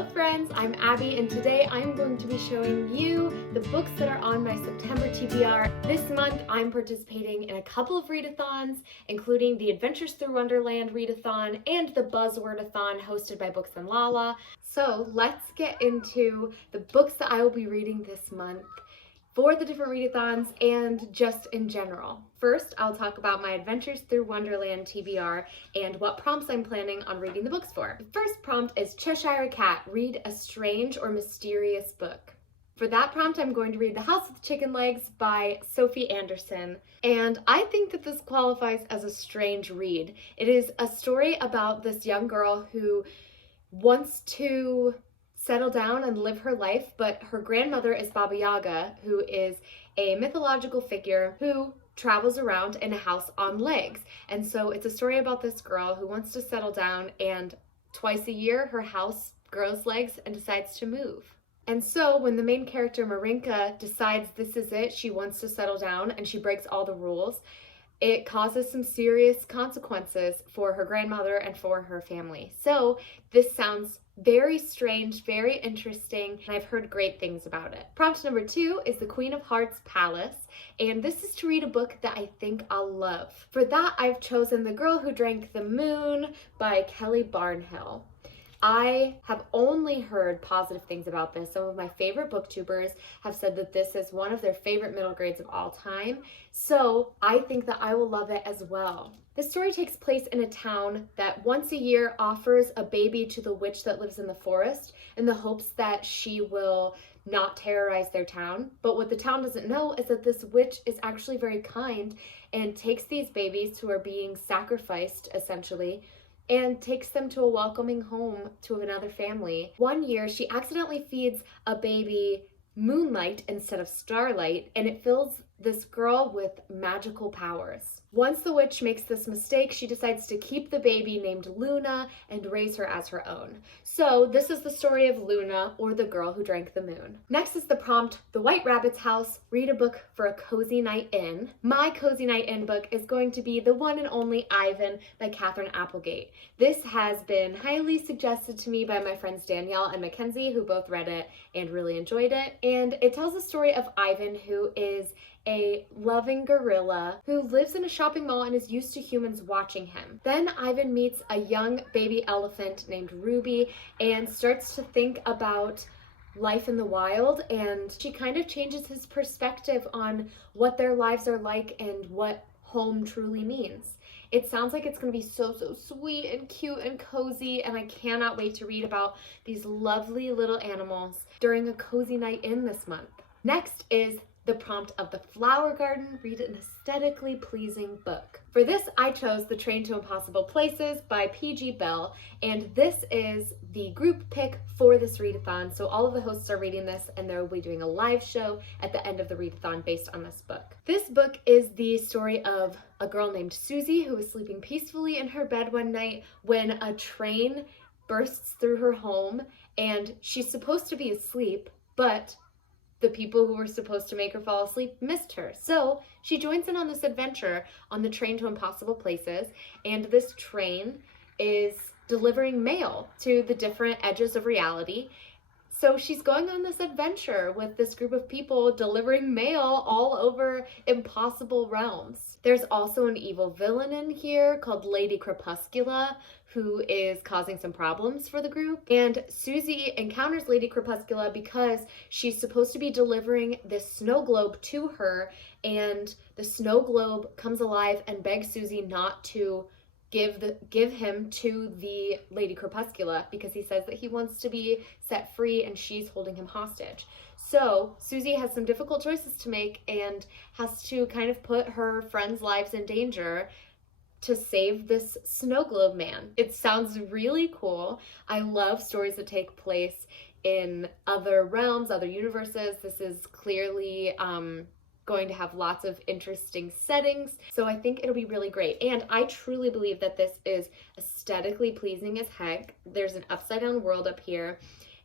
Hello friends, I'm Abby and today I'm going to be showing you the books that are on my September TBR. This month I'm participating in a couple of readathons, including the Adventures Through Wonderland readathon and the Buzzwordathon hosted by Books and Lala. So let's get into the books that I will be reading this month for the different readathons and just in general. First, I'll talk about my Adventures Through Wonderland TBR and what prompts I'm planning on reading the books for. The first prompt is Cheshire Cat, read a strange or mysterious book. For that prompt, I'm going to read The House with Chicken Legs by Sophie Anderson, and I think that this qualifies as a strange read. It is a story about this young girl who wants to settle down and live her life, but her grandmother is Baba Yaga, who is a mythological figure who travels around in a house on legs. And so it's a story about this girl who wants to settle down, and twice a year her house grows legs and decides to move. And so when the main character Marinka decides this is it, she wants to settle down and she breaks all the rules, it causes some serious consequences for her grandmother and for her family. So this sounds very strange, very interesting, and I've heard great things about it. Prompt number 2 is The Queen of Hearts Palace, and this is to read a book that I think I'll love. For that, I've chosen The Girl Who Drank the Moon by Kelly Barnhill. I have only heard positive things about this. Some of my favorite booktubers have said that this is one of their favorite middle grades of all time, so I think that I will love it as well. This story takes place in a town that once a year offers a baby to the witch that lives in the forest in the hopes that she will not terrorize their town. But what the town doesn't know is that this witch is actually very kind and takes these babies who are being sacrificed, essentially, and takes them to a welcoming home to another family. One year, she accidentally feeds a baby moonlight instead of starlight, and it fills this girl with magical powers. Once the witch makes this mistake, she decides to keep the baby named Luna and raise her as her own. So this is the story of Luna, or the girl who drank the moon. Next is the prompt, The White Rabbit's House, read a book for a cozy night in. My cozy night in book is going to be The One and Only Ivan by Katherine Applegate. This has been highly suggested to me by my friends Danielle and Mackenzie, who both read it and really enjoyed it. And it tells the story of Ivan, who is a loving gorilla who lives in a shopping mall and is used to humans watching him. Then Ivan meets a young baby elephant named Ruby and starts to think about life in the wild, and she kind of changes his perspective on what their lives are like and what home truly means. It sounds like it's going to be so sweet and cute and cozy, and I cannot wait to read about these lovely little animals during a cozy night in this month. Next is the prompt of The Flower Garden, read an aesthetically pleasing book. For this, I chose The Train to Impossible Places by P.G. Bell, and this is the group pick for this readathon. So all of the hosts are reading this, and they'll be doing a live show at the end of the readathon based on this book. This book is the story of a girl named Susie who is sleeping peacefully in her bed one night when a train bursts through her home, and she's supposed to be asleep, but the people who were supposed to make her fall asleep missed her. So she joins in on this adventure on the train to impossible places, and this train is delivering mail to the different edges of reality. So she's going on this adventure with this group of people delivering mail all over impossible realms. There's also an evil villain in here called Lady Crepuscula, who is causing some problems for the group. And Susie encounters Lady Crepuscula because she's supposed to be delivering this snow globe to her, and the snow globe comes alive and begs Susie not to give him to the Lady Crepuscula because he says that he wants to be set free and she's holding him hostage. So Susie has some difficult choices to make and has to kind of put her friends' lives in danger to save this snow globe man. It sounds really cool. I love stories that take place in other realms, other universes. This is clearly going to have lots of interesting settings, so I think it'll be really great. And I truly believe that this is aesthetically pleasing as heck. There's an upside down world up here,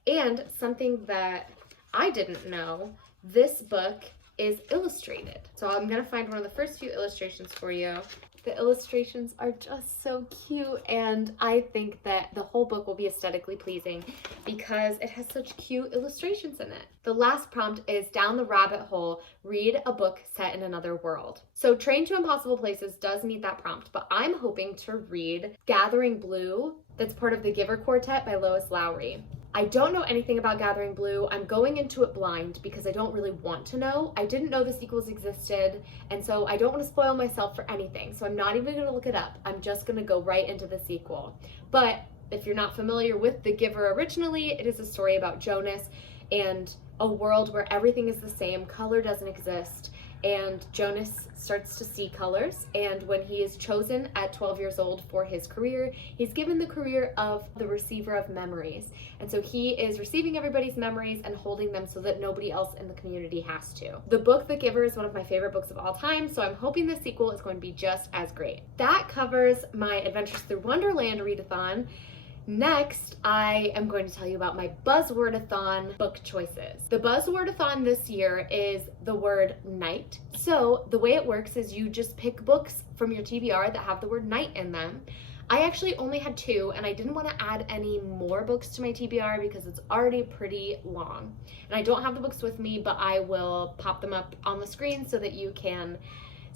and something that I didn't know, this book is illustrated. So I'm gonna find one of the first few illustrations for you. The illustrations are just so cute, and I think that the whole book will be aesthetically pleasing because it has such cute illustrations in it. The last prompt is down the rabbit hole, read a book set in another world. So Train to Impossible Places does meet that prompt, but I'm hoping to read Gathering Blue, that's part of the Giver Quartet by Lois Lowry. I don't know anything about Gathering Blue. I'm going into it blind because I don't really want to know. I didn't know the sequels existed, and so I don't want to spoil myself for anything. So I'm not even going to look it up. I'm just going to go right into the sequel. But if you're not familiar with The Giver originally, it is a story about Jonas and a world where everything is the same, color doesn't exist, and Jonas starts to see colors, and when he is chosen at 12 years old for his career, he's given the career of the receiver of memories. And so he is receiving everybody's memories and holding them so that nobody else in the community has to. The book The Giver is one of my favorite books of all time, so I'm hoping the sequel is going to be just as great. That covers my Adventures Through Wonderland readathon. Next, I am going to tell you about my Buzzwordathon book choices. The Buzzwordathon this year is the word night. So the way it works is you just pick books from your TBR that have the word night in them. I actually only had 2, and I didn't want to add any more books to my TBR because it's already pretty long. And I don't have the books with me, but I will pop them up on the screen so that you can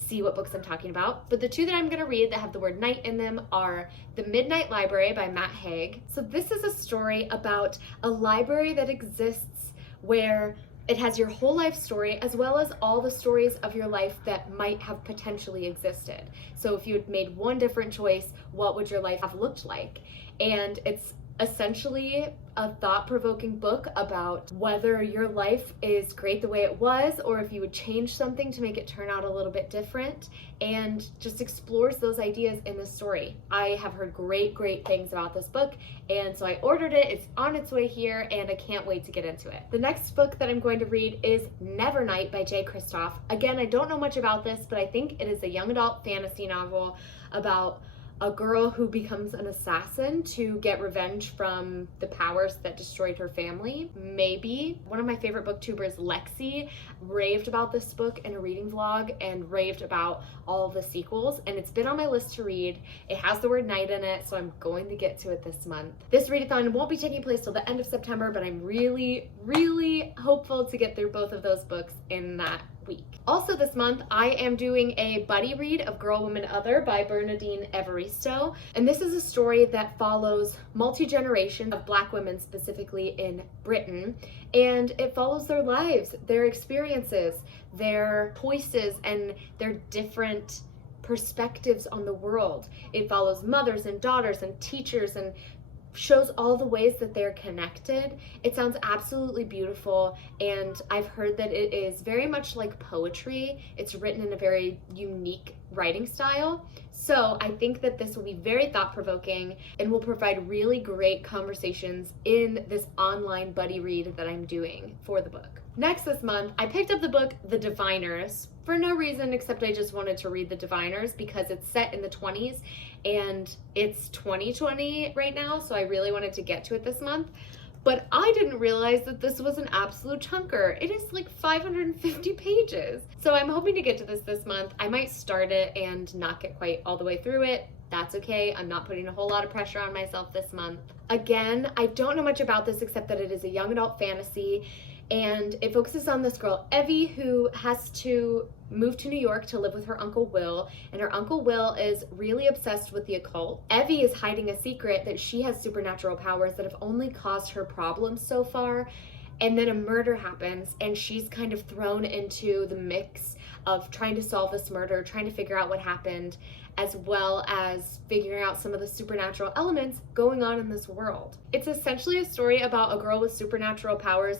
see what books I'm talking about. But the 2 that I'm going to read that have the word night in them are The Midnight Library by Matt Haig. So this is a story about a library that exists where it has your whole life story as well as all the stories of your life that might have potentially existed. So if you had made one different choice, what would your life have looked like? And it's essentially a thought-provoking book about whether your life is great the way it was or if you would change something to make it turn out a little bit different, and just explores those ideas in the story. I have heard great things about this book, and so I ordered it. It's on its way here, and I can't wait to get into it. The next book that I'm going to read is Nevernight by Jay Kristoff. Again, I don't know much about this, but I think it is a young adult fantasy novel about a girl who becomes an assassin to get revenge from the powers that destroyed her family. Maybe. One of my favorite booktubers, Lexi, raved about this book in a reading vlog and raved about all of the sequels, and it's been on my list to read. It has the word night in it, so I'm going to get to it this month. This readathon won't be taking place till the end of September, but I'm really hopeful to get through both of those books in that week. Also this month, I am doing a buddy read of Girl, Woman, Other by Bernadine Evaristo. And this is a story that follows multi-generations of Black women, specifically in Britain. And it follows their lives, their experiences, their choices, and their different perspectives on the world. It follows mothers and daughters and teachers and shows all the ways that they're connected. It sounds absolutely beautiful, and I've heard that it is very much like poetry. It's written in a very unique writing style. So I think that this will be very thought-provoking and will provide really great conversations in this online buddy read that I'm doing for the book. Next this month, I picked up the book The Diviners for no reason except I just wanted to read The Diviners because it's set in the 20s and it's 2020 right now, so I really wanted to get to it this month. But I didn't realize that this was an absolute chunker. It is like 550 pages. So I'm hoping to get to this month. I might start it and not get quite all the way through it. That's okay. I'm not putting a whole lot of pressure on myself this month. Again, I don't know much about this except that it is a young adult fantasy, and it focuses on this girl, Evie, who has to move to New York to live with her Uncle Will, and her Uncle Will is really obsessed with the occult. Evie is hiding a secret that she has supernatural powers that have only caused her problems so far, and then a murder happens, and she's kind of thrown into the mix of trying to solve this murder, trying to figure out what happened, as well as figuring out some of the supernatural elements going on in this world. It's essentially a story about a girl with supernatural powers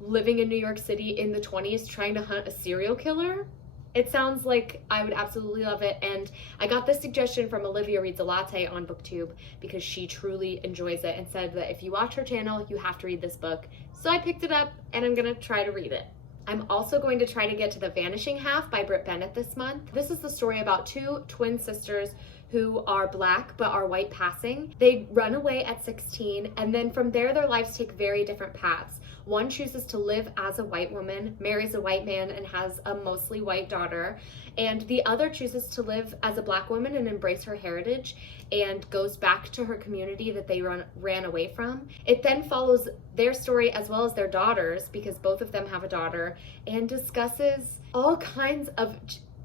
living in New York City in the 20s trying to hunt a serial killer. It sounds like I would absolutely love it, and I got this suggestion from Olivia Reads a Latte on BookTube because she truly enjoys it and said that if you watch her channel, you have to read this book. So I picked it up and I'm gonna try to read it. I'm also going to try to get to The Vanishing Half by Britt Bennett this month. This is the story about 2 twin sisters who are Black but are white passing. They run away at 16, and then from there their lives take very different paths. One chooses to live as a white woman, marries a white man, and has a mostly white daughter. And the other chooses to live as a Black woman and embrace her heritage and goes back to her community that they ran away from. It then follows their story as well as their daughters, because both of them have a daughter, and discusses all kinds of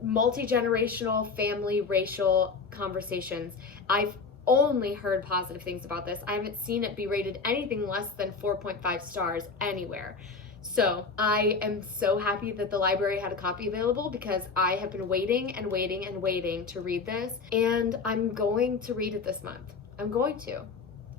multi-generational, family, racial conversations. I've only heard positive things about this. I haven't seen it be rated anything less than 4.5 stars anywhere. So I am so happy that the library had a copy available, because I have been waiting and waiting and waiting to read this, and I'm going to read it this month. I'm going to.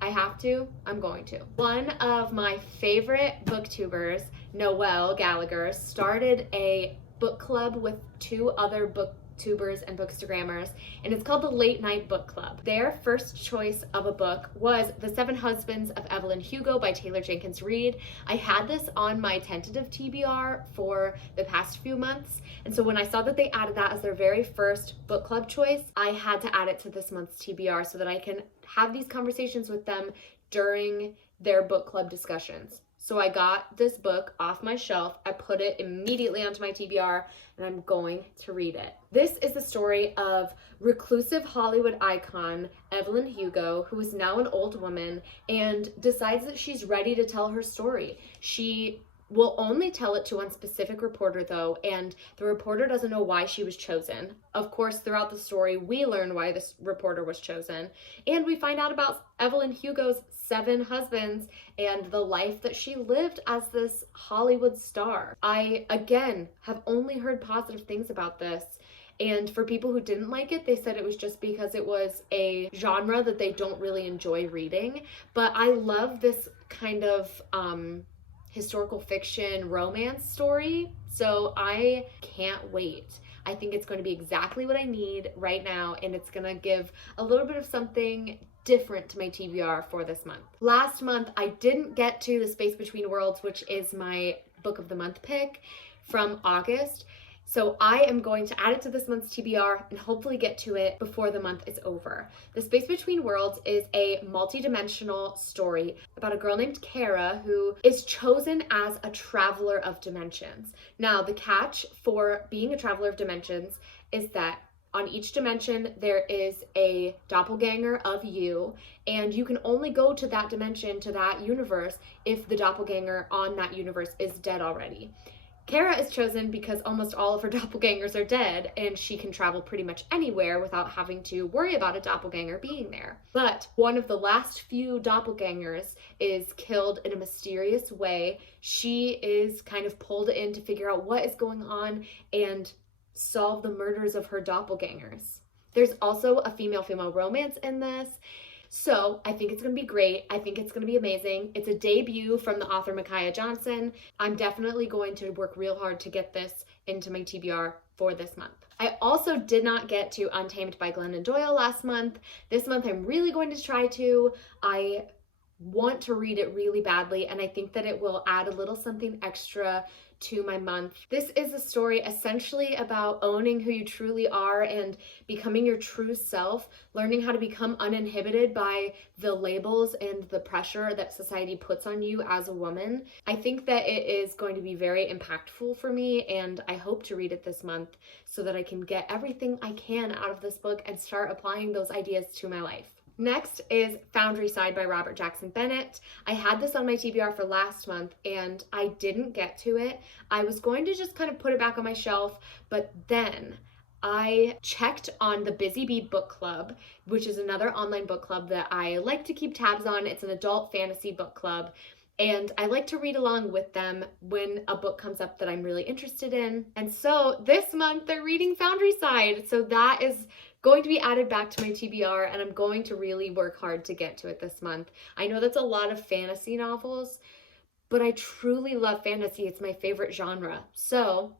I have to. I'm going to. One of my favorite booktubers, Noelle Gallagher, started a book club with 2 other booktubers and bookstagrammers, and it's called the Late Night Book Club. Their first choice of a book was The 7 Husbands of Evelyn Hugo by Taylor Jenkins Reid. I had this on my tentative TBR for the past few months, and so when I saw that they added that as their very first book club choice, I had to add it to this month's TBR so that I can have these conversations with them during their book club discussions. So I got this book off my shelf, I put it immediately onto my TBR, and I'm going to read it. This is the story of reclusive Hollywood icon Evelyn Hugo, who is now an old woman and decides that she's ready to tell her story. She will only tell it to one specific reporter though, and the reporter doesn't know why she was chosen. Of course, throughout the story, we learn why this reporter was chosen, and we find out about Evelyn Hugo's 7 husbands and the life that she lived as this Hollywood star. I, again, have only heard positive things about this. And for people who didn't like it, they said it was just because it was a genre that they don't really enjoy reading. But I love this kind of historical fiction romance story, so I can't wait. I think it's going to be exactly what I need right now, and it's going to give a little bit of something different to my TBR for this month. Last month, I didn't get to The Space Between Worlds, which is my book of the month pick from August. So I am going to add it to this month's TBR and hopefully get to it before the month is over. The Space Between Worlds is a multi-dimensional story about a girl named Kara who is chosen as a traveler of dimensions. Now, the catch for being a traveler of dimensions is that on each dimension, there is a doppelganger of you, and you can only go to that dimension, to that universe, if the doppelganger on that universe is dead already. Kara is chosen because almost all of her doppelgangers are dead, and she can travel pretty much anywhere without having to worry about a doppelganger being there. But one of the last few doppelgangers is killed in a mysterious way. She is kind of pulled in to figure out what is going on and solve the murders of her doppelgangers. There's also a female-female romance in this. So I think it's going to be great. I think it's going to be amazing. It's a debut from the author Micaiah Johnson. I'm definitely going to work real hard to get this into my TBR for this month. I also did not get to Untamed by Glennon Doyle last month. This month I'm really going to try to. I want to read it really badly, and I think that it will add a little something extra to my month. This is a story essentially about owning who you truly are and becoming your true self, learning how to become uninhibited by the labels and the pressure that society puts on you as a woman. I think that it is going to be very impactful for me, and I hope to read it this month so that I can get everything I can out of this book and start applying those ideas to my life. Next is Foundry Side by Robert Jackson Bennett. I had this on my TBR for last month and I didn't get to it. I was going to just kind of put it back on my shelf, but then I checked on the Busy Bee Book Club, which is another online book club that I like to keep tabs on. It's an adult fantasy book club, and I like to read along with them when a book comes up that I'm really interested in. And so this month they're reading Foundry Side, so that is going to be added back to my TBR, and I'm going to really work hard to get to it this month. I know that's a lot of fantasy novels, but I truly love fantasy. It's my favorite genre. So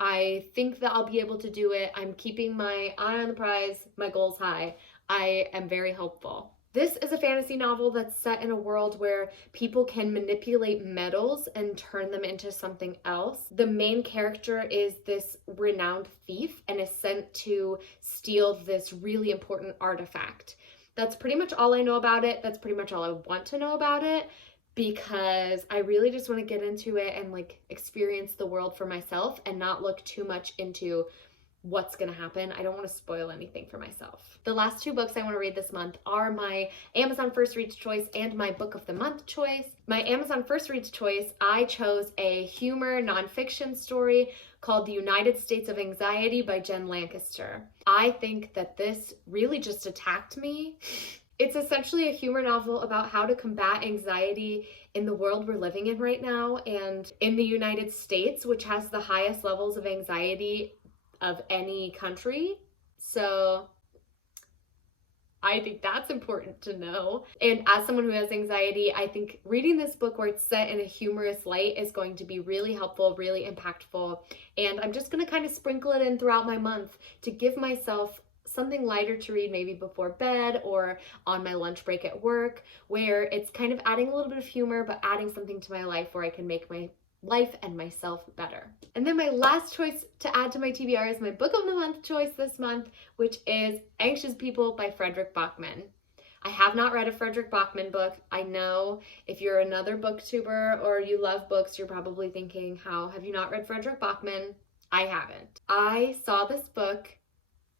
I think that I'll be able to do it. I'm keeping my eye on the prize, my goals high. I am very hopeful. This is a fantasy novel that's set in a world where people can manipulate metals and turn them into something else. The main character is this renowned thief and is sent to steal this really important artifact. That's pretty much all I know about it. That's pretty much all I want to know about it, because I really just want to get into it and like experience the world for myself and not look too much into what's gonna happen. I don't want to spoil anything for myself. The last 2 books I want to read this month are my Amazon First Reads choice and my Book of the Month choice. My Amazon First Reads choice, I chose a humor nonfiction story called The United States of Anxiety by Jen Lancaster. I think that this really just attacked me. It's essentially a humor novel about how to combat anxiety in the world we're living in right now, and in the United States, which has the highest levels of anxiety of any country. So I think that's important to know. And as someone who has anxiety, I think reading this book where it's set in a humorous light is going to be really helpful, really impactful. And I'm just going to kind of sprinkle it in throughout my month to give myself something lighter to read, maybe before bed or on my lunch break at work, where it's kind of adding a little bit of humor, but adding something to my life where I can make my life and myself better. And then my last choice to add to my TBR is my Book of the Month choice this month, which is Anxious People by Fredrik Backman. I have not read a Fredrik Backman book. I know if you're another booktuber or you love books, you're probably thinking, how have you not read Fredrik Backman? I haven't. I saw this book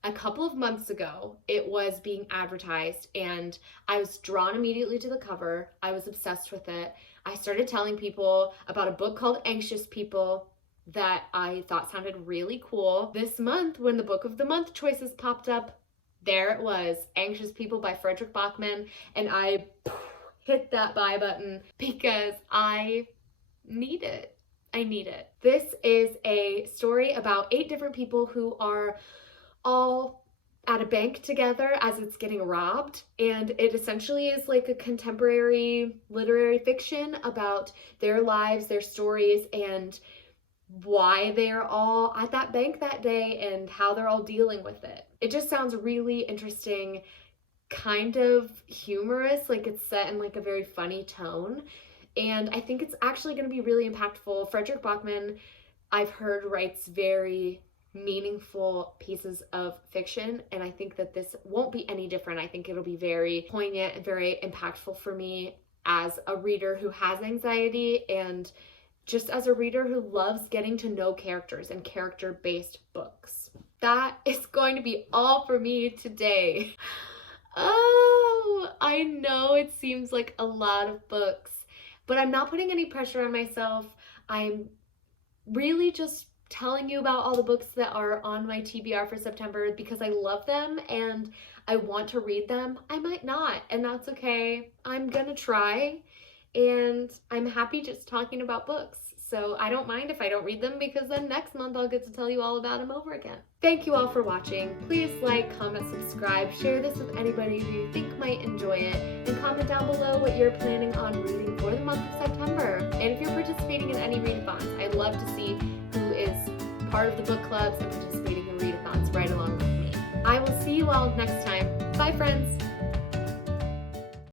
a couple of months ago. It was being advertised and I was drawn immediately to the cover. I was obsessed with it. I started telling people about a book called Anxious People that I thought sounded really cool. This month, when the Book of the Month choices popped up, there it was, Anxious People by Fredrik Backman, and I hit that buy button because I need it. I need it. This is a story about 8 different people who are all at a bank together as it's getting robbed, and it essentially is like a contemporary literary fiction about their lives, their stories, and why they're all at that bank that day and how they're all dealing with it. It just sounds really interesting, kind of humorous, like it's set in like a very funny tone, and I think it's actually going to be really impactful. Fredrik Backman, I've heard, writes very meaningful pieces of fiction, and I think that this won't be any different. I think it'll be very poignant and very impactful for me as a reader who has anxiety, and just as a reader who loves getting to know characters and character-based books. That is going to be all for me today. Oh, I know it seems like a lot of books, but I'm not putting any pressure on myself. I'm really just telling you about all the books that are on my TBR for September because I love them and I want to read them. I might not, and that's okay. I'm gonna try, and I'm happy just talking about books. So I don't mind if I don't read them, because then next month I'll get to tell you all about them over again. Thank you all for watching. Please like, comment, subscribe, share this with anybody who you think might enjoy it, and comment down below what you're planning on reading for the month of September. And if you're participating in any readathons, I'd love to see who is part of the book clubs and participating in readathons right along with me. I will see you all next time. Bye, friends.